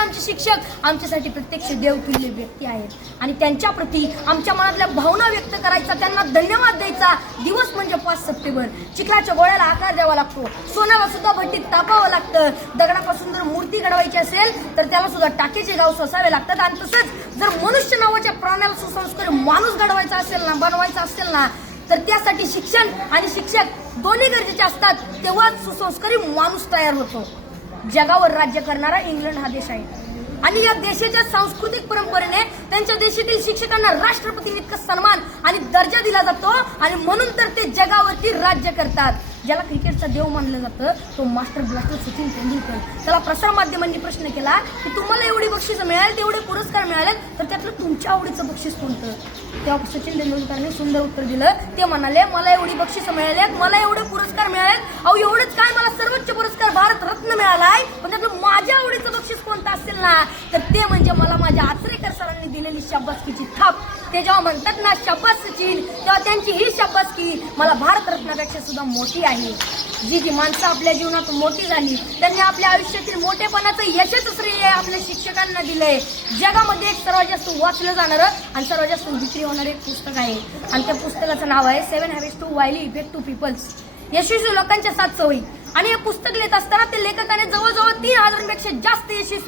आमचे शिक्षक आमच्यासाठी प्रत्यक्ष देवतुल्य व्यक्ती आहेत आणि त्यांच्या प्रती आमच्या मनातल्या भावना व्यक्त करायचा, त्यांना धन्यवाद द्यायचा दिवस म्हणजे 5 सप्टेंबर. चिखलाच्या गोळ्याला आकार द्यावा लागतो, सोन्याला सुद्धा भट्टीत तापावं लागतं, दगडापासून जर मूर्ती घडवायची असेल तर त्याला सुद्धा टाकेचे गाव सोसावे लागतात. आणि तसंच जर मनुष्य नावाच्या प्राण्याला सुसंस्कारी माणूस घडवायचा असेल ना, बनवायचा असेल ना, तर त्यासाठी शिक्षण आणि शिक्षक दोन्ही गरजेचे असतात, तेव्हाच सुसंस्कारी माणूस तयार होतो. जगावर राज्य करणारा इंग्लंड हा देश आहे आणि या देशाच्या सांस्कृतिक परंपरेने त्यांच्या देशातील शिक्षकांना राष्ट्रपतींइतका सन्मान आणि दर्जा दिला जातो आणि म्हणून तर ते जगावरती राज्य करतात. ज्याला क्रिकेटचा देव मानलं जातं तो मास्टर ब्लास्टर सचिन तेंडुलकर. त्याला प्रसार माध्यमांनी प्रश्न केला की तुम्हाला एवढी बक्षीस मिळाली, तेवढे पुरस्कार मिळाले, तर त्यातलं तुमच्या आवडीचं बक्षीस कोणतं? तेव्हा सचिन तेंडुलकरने सुंदर उत्तर दिलं. ते म्हणाले, मला एवढी बक्षीस मिळाली, मला एवढे पुरस्कार मिळाले, अहो एवढंच काय, मला सर्वोच्च पुरस्कार भारत रत्न मिळालाय, पण त्यातलं माझ्या आवडीचं बक्षीस कोणतं असेल ना, तर ते म्हणजे मला माझ्या आचरेकर सरांनी दिलेली शाबासकीची थाप. ते जेव्हा म्हणतात ना शाबास सचिन, तेव्हा त्यांची ही शाबासकी मला भारत रत्नापेक्षा सुद्धा मोठी आहे. जी माणसं आपल्या जीवनात मोठी झाली त्यांनी आपल्या आयुष्यातील मोठेपणाचं यशच श्रेय आपल्या शिक्षकांना दिलंय. जगामध्ये एक सर्वात जास्त वाचलं जाणारं आणि सर्वात जास्त विक्री होणारं एक पुस्तक आहे आणि त्या पुस्तकाचं नाव आहे 7 Habits to Highly Effective People. यशस्वी लोकांच्या 7 सवयी. आणि हे पुस्तक लिहित असताना ते लेखकाने जवळजवळ 3000 पेक्षा जास्त यशस्वी